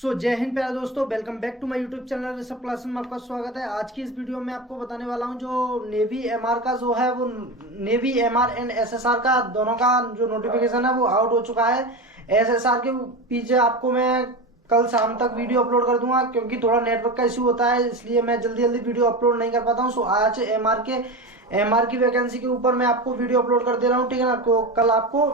जय हिंद प्यारे दोस्तों, welcome back to my YouTube channel Rishabh classes में आपका स्वागत है। आज की इस वीडियो में आपको बताने वाला हूं जो नेवी एमआर का जो है वो नेवी एमआर एंड एसएसआर का दोनों का जो नोटिफिकेशन है वो आउट हो चुका है। एसएसआर के पीछे आपको मैं कल शाम तक वीडियो अपलोड कर दूंगा, क्योंकि थोड़ा नेटवर्क का इश्यू होता है, इसलिए मैं जल्दी जल्दी वीडियो अपलोड नहीं कर पाता हूँ। सो आज एमआर की वैकेंसी के ऊपर मैं आपको वीडियो अपलोड कर दे रहा हूँ, ठीक है ना। तो कल आपको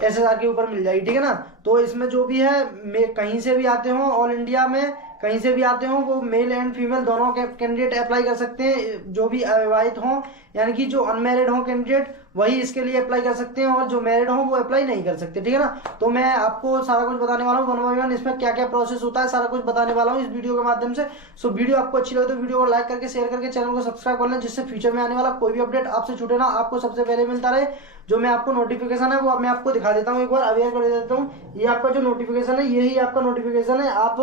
एसएसआर के ऊपर मिल जाएगी, ठीक है ना। तो इसमें जो भी है कहीं से भी आते हो, ऑल इंडिया में कहीं से भी आते हो, वो मेल एंड फीमेल दोनों के कैंडिडेट अप्लाई कर सकते हैं। जो भी अविवाहित हो, यानी कि जो अनमैरिड हो कैंडिडेट, वही इसके लिए अप्लाई कर सकते हैं, और जो मैरिड हो वो अप्लाई नहीं कर सकते, ठीक है ना। तो मैं आपको सारा कुछ बताने वाला हूँ वन बाय वन, इसमें क्या क्या प्रोसेस होता है सारा कुछ बताने वाला हूँ इस वीडियो के माध्यम से। सो वीडियो आपको अच्छी लगे तो वीडियो को लाइक करके शेयर करके चैनल को सब्सक्राइब कर लें, जिससे फ्यूचर में आने वाला कोई भी अपडेट आपसे छूटे ना, आपको सबसे पहले मिलता रहे। जो मैं आपको नोटिफिकेशन है वो मैं आपको दिखा देता हूँ, एक बार अवेयर कर देता हूँ। ये आपका जो नोटिफिकेशन है, यही आपका नोटिफिकेशन है। आप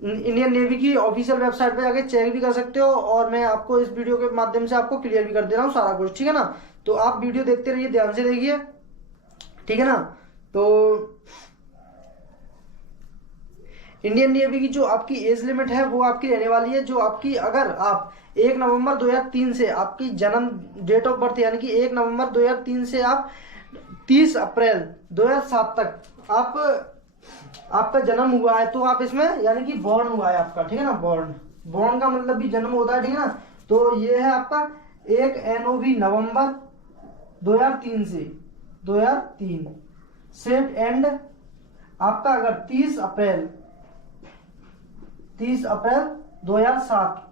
इंडियन नेवी की ऑफिशियल वेबसाइट पे जाके चेक भी कर सकते हो, और मैं आपको इस वीडियो के माध्यम से आपको क्लियर भी कर दे रहा हूँ सारा कुछ, ठीक है ना। तो आप वीडियो देखते रहिए, ध्यान से देखिए, ठीक है ना। तो इंडियन नेवी की जो आपकी एज लिमिट है वो आपकी रहने वाली है, जो आपकी अगर आप 1 नवंबर 2003 से आपकी जन्म डेट ऑफ बर्थ, यानी कि 1 नवंबर 2003 से आप 30 अप्रैल 2007 तक आप आपका जन्म हुआ है, तो आप इसमें यानी कि बॉर्न हुआ है आपका, ठीक है ना। बॉर्न बॉर्न का मतलब भी जन्म होता है, ठीक है ना। तो ये है आपका 1 NOV नवंबर 2003 से 2003 सेट एंड आपका अगर 30 अप्रैल 2007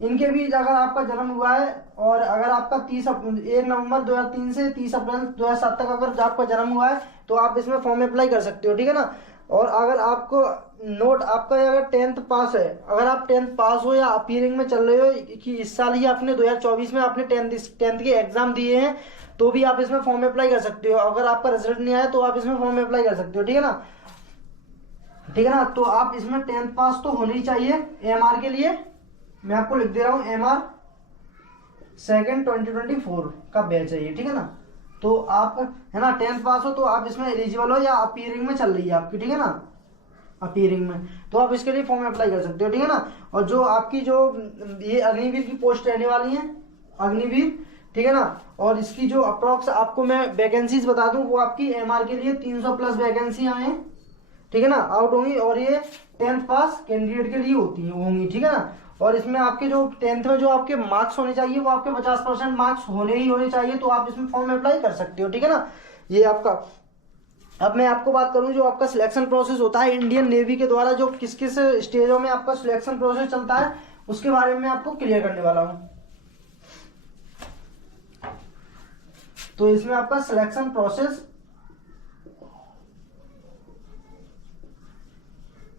इनके बीच अगर आपका जन्म हुआ है, और अगर आपका 1 नवंबर 2003 से 30 अप्रैल 2007 तक अगर आपका जन्म हुआ है, तो आप इसमें फॉर्म अप्लाई कर सकते हो, ठीक है ना। और अगर आपको नोट आपका अगर 10th पास है, अगर आप 10th पास हो या अपीयरिंग में चल रहे हो कि इस साल ही आपने 2024 में आपने 10th के एग्जाम दिए हैं, तो भी आप इसमें फॉर्म अप्लाई कर सकते हो। अगर आपका रिजल्ट नहीं आया तो आप इसमें फॉर्म अप्लाई कर सकते हो, ठीक है ना। ठीक है ना। तो आप इसमें 10th पास तो होनी ही चाहिए एमआर के लिए। मैं आपको लिख दे रहा हूं, एमआर सेकेंड 2024 का बैच है ये, ठीक है ना। तो आप है ना 10th पास हो तो आप इसमें एलिजिबल हो, या अपीयरिंग में चल रही है आपकी, ठीक है ना, अपीयरिंग में, तो आप इसके लिए फॉर्म अप्लाई कर सकते हो, ठीक है ना। और जो आपकी जो ये अग्निवीर की पोस्ट रहने वाली है, अग्निवीर, ठीक है ना। और इसकी जो अप्रोक्स आपको मैं वैकेंसीज बता दूं, वो आपकी एमआर के लिए 300 प्लस वैकेंसी आए, ठीक है ना, आउट होंगी, और ये 10th पास कैंडिडेट के लिए होती है होंगी, ठीक है ना। और इसमें आपके जो 10th में जो आपके मार्क्स होने चाहिए वो आपके 50% मार्क्स होने ही होने चाहिए, तो आप इसमें फॉर्म अप्लाई कर सकते हो, ठीक है ना। ये आपका, अब मैं आपको बात करूं जो आपका सिलेक्शन प्रोसेस होता है इंडियन नेवी के द्वारा, जो किस किस स्टेजों में आपका सिलेक्शन प्रोसेस चलता है, उसके बारे में आपको क्लियर करने वाला हूं। तो इसमें आपका सिलेक्शन प्रोसेस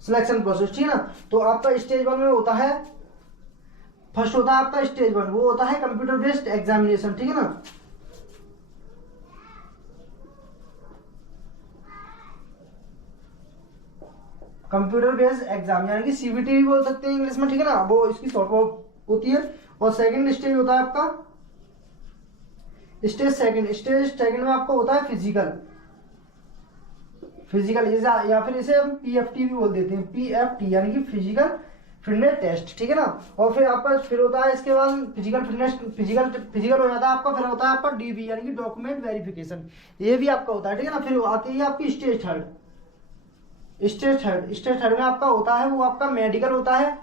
ठीक है ना। तो आपका स्टेज 1 में होता है, फर्स्ट होता है आपका स्टेज 1, वो होता है कंप्यूटर बेस्ड एग्जामिनेशन, ठीक है ना। कंप्यूटर बेस्ड एग्जाम यानी कि सीबीटी भी बोल सकते हैं इंग्लिश में, ठीक है ना, वो इसकी शॉर्ट फॉर्म होती है। और सेकंड स्टेज होता है आपका स्टेज सेकंड में आपका होता है फिजिकल या फिर इसे हम पीएफटी भी बोल देते हैं, पीएफटी यानी कि फिजिकल फिटनेस टेस्ट, ठीक है ना। और फिर आपका फिर होता है इसके बाद फिजिकल हो जाता है आपका, फिर होता है आपका डीबी यानी कि डॉक्यूमेंट वेरिफिकेशन, ये भी आपका होता है, ठीक है ना। फिर आती है आपकी स्टेज थर्ड में आपका होता है वो आपका मेडिकल होता है।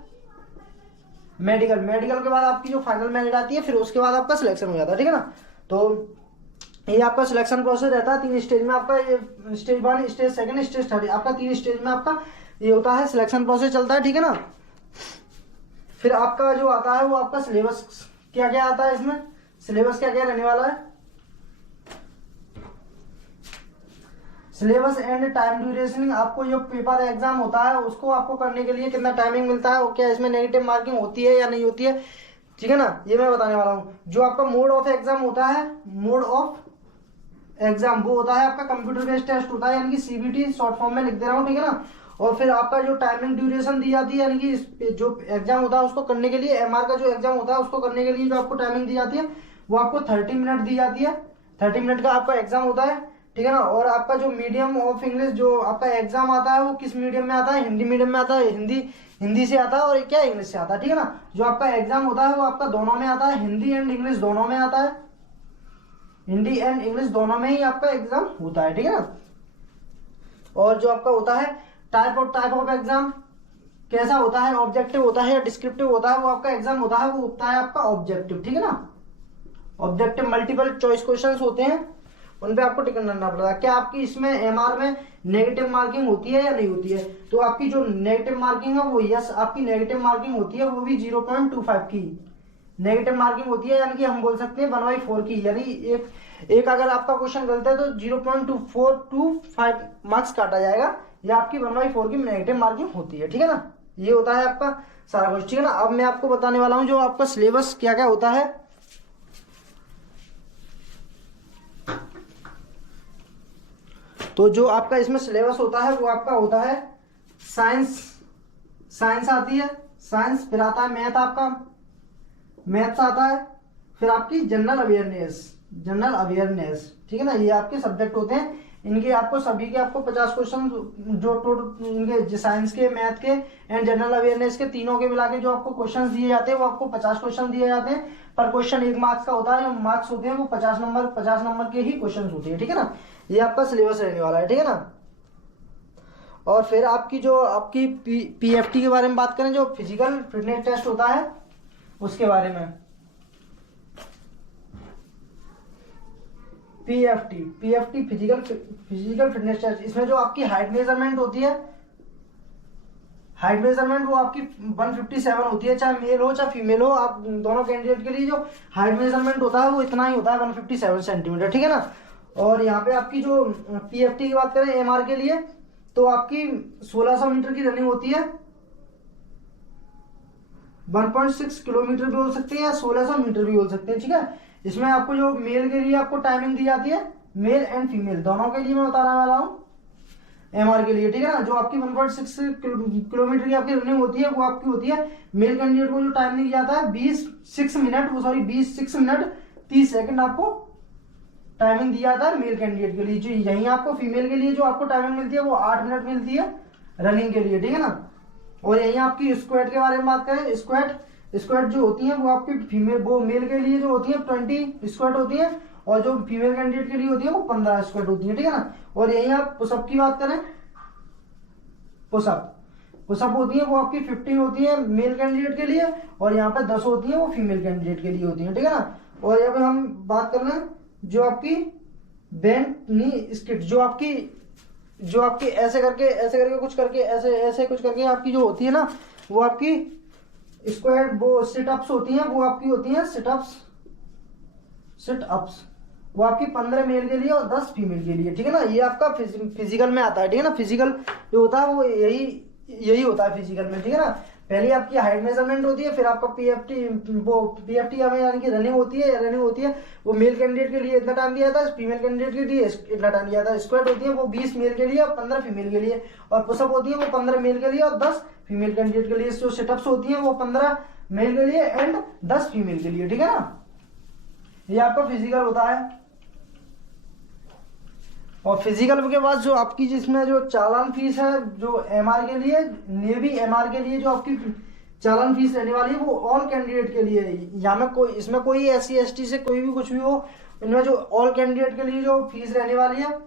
मेडिकल के बाद आपकी जो फाइनल मेरिट आती है, फिर उसके बाद आपका सिलेक्शन हो जाता है, ठीक है ना। तो ये आपका सिलेक्शन प्रोसेस रहता है 3 स्टेज में आपका, ये स्टेज 1, स्टेज 2, स्टेज 3, आपका 3 स्टेज में आपका ये होता है सिलेक्शन प्रोसेस चलता है, ठीक है ना। फिर आपका जो आता है वो आपका सिलेबस क्या क्या आता है, इसमें सिलेबस क्या क्या रहने वाला है, सिलेबस एंड टाइम ड्यूरेशन। आपको जो पेपर एग्जाम होता है उसको आपको करने के लिए कितना टाइमिंग मिलता है, और क्या इसमें नेगेटिव मार्किंग होती है या नहीं होती है, ठीक है ना, ये मैं बताने वाला हूँ। जो आपका मोड ऑफ एग्जाम होता है, मोड ऑफ एग्जाम वो होता है आपका कंप्यूटर बेस्ड टेस्ट होता है, यानी कि सीबीटी शॉर्ट फॉर्म में लिख दे रहा हूँ, ठीक है ना। और फिर आपका जो टाइमिंग ड्यूरेशन दी जाती है, यानी कि जो एग्जाम होता है उसको करने के लिए, एमआर का जो एग्जाम होता है उसको करने के लिए जो आपको टाइमिंग दी जाती है वो आपको 30 मिनट दी जाती है, 30 मिनट का आपका एग्जाम होता है, ठीक है ना। और आपका जो मीडियम ऑफ इंग्लिश जो आपका एग्जाम आता है वो किस मीडियम में आता है, हिंदी मीडियम में आता है, हिंदी से आता है और क्या इंग्लिश से आता है, ठीक है ना। जो आपका एग्जाम होता है वो आपका दोनों में आता है, हिंदी एंड इंग्लिश दोनों में आता है, हिंदी एंड इंग्लिश दोनों में ही आपका एग्जाम होता है, ठीक है ना। और जो आपका होता है टाइप ऑफ एग्जाम कैसा होता है, ऑब्जेक्टिव होता है या डिस्क्रिप्टिव होता है, वो आपका एग्जाम होता है वो होता है आपका ऑब्जेक्टिव, ठीक है ना। ऑब्जेक्टिव मल्टीपल चॉइस क्वेश्चंस होते हैं, उन पे आपको टिक करना पड़ेगा। क्या आपकी इसमें एमआर में नेगेटिव मार्किंग होती है या नहीं होती है, तो आपकी जो नेगेटिव मार्किंग है वो यस आपकी नेगेटिव मार्किंग होती है, वो भी 0.25 की नेगेटिव मार्किंग होती है, यानी कि हम बोल सकते हैं 1/4 की, यानी एक अगर आपका क्वेश्चन गलत है तो 0.2425 मार्क्स काटा जाएगा, ये आपकी 1/4 की नेगेटिव मार्किंग होती है, ठीक है ना। ये होता है आपका सारा कुछ, ठीक है ना। अब मैं आपको बताने वाला हूं जो आपका सिलेबस क्या क्या होता है। तो जो आपका इसमें सिलेबस होता है वो आपका होता है साइंस आती है, साइंस, फिर आता है मैथ, आपका मैथ्स आता है, फिर आपकी जनरल अवेयरनेस, ठीक है ना। ये आपके सब्जेक्ट होते हैं, इनके आपको सभी के आपको 50 क्वेश्चन जो टोटल इनके साइंस के, मैथ के एंड जनरल अवेयरनेस के तीनों के मिला के जो आपको क्वेश्चन दिए जाते हैं वो आपको 50 क्वेश्चन दिए जाते हैं। पर क्वेश्चन 1 मार्क्स का होता है, जो मार्क्स होते हैं वो 50 नंबर के ही क्वेश्चन होते हैं, ठीक है ना। ये आपका सिलेबस रहने वाला है, ठीक है ना। और फिर आपकी जो आपकी पीएफटी के बारे में बात करें, जो फिजिकल फिटनेस टेस्ट होता है उसके बारे में। पीएफटी फिजिकल फिटनेस टेस्ट, इसमें जो आपकी हाइट मेजरमेंट होती है, हाइट मेजरमेंट वो आपकी 157 होती है, चाहे मेल हो चाहे फीमेल हो, आप दोनों कैंडिडेट के लिए जो हाइट मेजरमेंट होता है वो इतना ही होता है, 157 सेंटीमीटर, ठीक है ना। और यहाँ पे आपकी जो पीएफटी की बात करें एमआर के लिए, तो आपकी 1600 मीटर की रनिंग होती है, 1.6 किलोमीटर भी बोल सकते हैं या 1600 मीटर भी बोल सकते हैं, ठीक है। इसमें आपको जो मेल के लिए आपको टाइमिंग दी जाती है, मेल एंड फीमेल दोनों के लिए मैं बताने वाला हूँ एमआर के लिए, ठीक है ना। जो आपकी 1.6 किलोमीटर की आपकी रनिंग होती है वो आपकी होती है, मेल कैंडिडेट को जो टाइम दिया जाता है 26 मिनट 30 सेकंड आपको टाइमिंग दिया जाता है मेल कैंडिडेट के लिए। जो यही आपको फीमेल के लिए जो आपको टाइमिंग मिलती है वो 8 मिनट मिलती है रनिंग के लिए, ठीक है ना। और यही आपकी स्क्वाट के बारे में बात करें, स्क्वाट जो होती है वो आपकी फीमेल, वो मेल के लिए जो होती है 20 स्क्वाट होती है, और जो फीमेल कैंडिडेट के लिए होती है वो 15 स्क्वाट होती है, ठीक है ना। और यही आप पुशअप की बात करें, पुशअप होती है वो आपकी 15 होती है मेल कैंडिडेट के लिए, और यहाँ पे 10 होती है वो फीमेल कैंडिडेट के लिए होती है, ठीक है ना। और यहाँ पे हम बात कर रहे हैं जो आपकी बेंट नी स्किट, जो आपकी ऐसे करके कुछ करके ऐसे कुछ करके आपकी जो होती है ना, वो आपकी स्क्वाट, वो सिटअप्स होती हैं, वो आपकी होती हैं सिटअप्स, वो आपकी 15 मेल के लिए और 10 फीमेल के लिए, ठीक है ना। ये आपका फिजिकल में आता है, ठीक है ना। फिजिकल जो होता है वो यही होता है फिजिकल में, ठीक है ना। पहले आपकी हाइट मेजरमेंट होती है, फिर आपका पीएफटी यानी कि रनिंग होती है वो मेल कैंडिडेट के लिए इतना टाइम दिया जाता है, फीमेल कैंडिडेट के लिए इतना टाइम दिया जाता है। स्क्वाट होती है वो 20 मेल के लिए और 15 फीमेल के लिए, और पुशअप होती है वो 15 मेल के लिए और 10 फीमेल कैंडिडेट के लिए। जो सिटअप्स होती है वो 15 मेल के लिए एंड 10 फीमेल के लिए, ठीक है ना। ये आपका फिजिकल होता है। और फिजिकल के बाद जो आपकी जिसमें जो चालान फीस है, जो एमआर के लिए, नेवी एमआर के लिए जो आपकी चालान फीस रहने वाली है वो ऑल कैंडिडेट के लिए है। यहाँ में इसमें कोई SC ST से कोई भी कुछ भी हो, इनमें जो ऑल कैंडिडेट के लिए जो फीस रहने वाली है,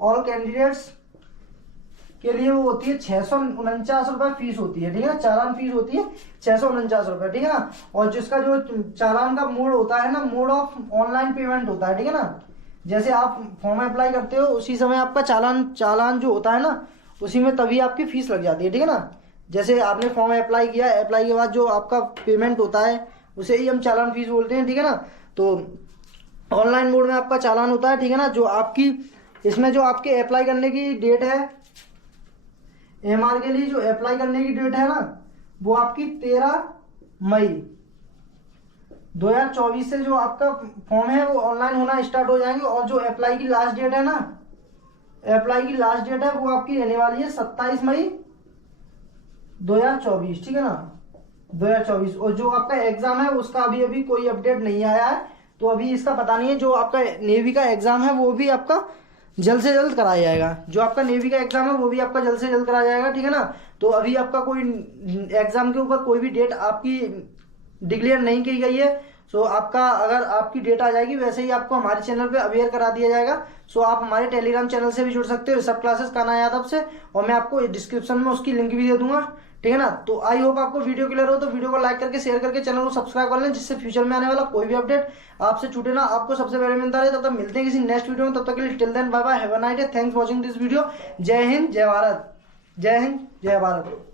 ऑल कैंडिडेट्स के लिए वो होती है 649 रुपए फीस होती है, ठीक है ना। चालान फीस होती है 649 रुपए, ठीक है ना। और जिसका जो चालान का मोड होता है ना, मोड ऑफ ऑनलाइन पेमेंट होता है, ठीक है ना। जैसे आप फॉर्म अप्लाई करते हो उसी समय आपका चालान जो होता है ना, उसी में तभी आपकी फीस लग जाती है, ठीक है ना। जैसे आपने फॉर्म अप्लाई किया, अप्लाई के बाद जो आपका पेमेंट होता है उसे ही हम चालान फीस बोलते हैं, ठीक है ना। तो ऑनलाइन मोड में आपका चालान होता है, ठीक है ना। जो आपकी इसमें जो आपके अप्लाई करने की डेट है, एमआर के लिए जो अप्लाई करने की डेट है ना, वो आपकी 13 मई 2024 से जो आपका फॉर्म है वो ऑनलाइन होना स्टार्ट हो जाएंगे। और जो अप्लाई की लास्ट डेट है ना, वो आपकी रहने वाली है 27 मई 2024, ठीक है ना, 2024। और जो आपका एग्जाम है उसका अभी कोई अपडेट नहीं आया है, तो अभी इसका पता नहीं है। जो आपका नेवी का एग्जाम है वो भी आपका जल्द से जल्द कराया जाएगा। जो आपका नेवी का एग्जाम है वो भी आपका जल्द से जल्द कराया जाएगा, ठीक है ना। तो अभी आपका कोई एग्जाम के ऊपर कोई भी डेट आपकी डिक्लेयर नहीं की गई है। सो आपका अगर आपकी डेट आ जाएगी वैसे ही आपको हमारे चैनल पे अवेयर करा दिया जाएगा। सो आप हमारे टेलीग्राम चैनल से भी जुड़ सकते हो, सब क्लासेस कान्हा यादव से, और मैं आपको डिस्क्रिप्शन में उसकी लिंक भी दे दूंगा, ठीक है ना। तो आई होप आपको वीडियो क्लियर हो, तो वीडियो को लाइक करके शेयर करके चैनल को सब्सक्राइब कर लें, जिससे फ्यूचर में आने वाला कोई भी अपडेट आपसे छूटे ना, आपको सबसे पहले मिलता रहे। तब तक मिलते हैं किसी नेक्स्ट वीडियो में, तब तक के लिए till then bye bye, have a nice day, thanks for watching this video. जय हिंद जय भारत, जय हिंद जय भारत।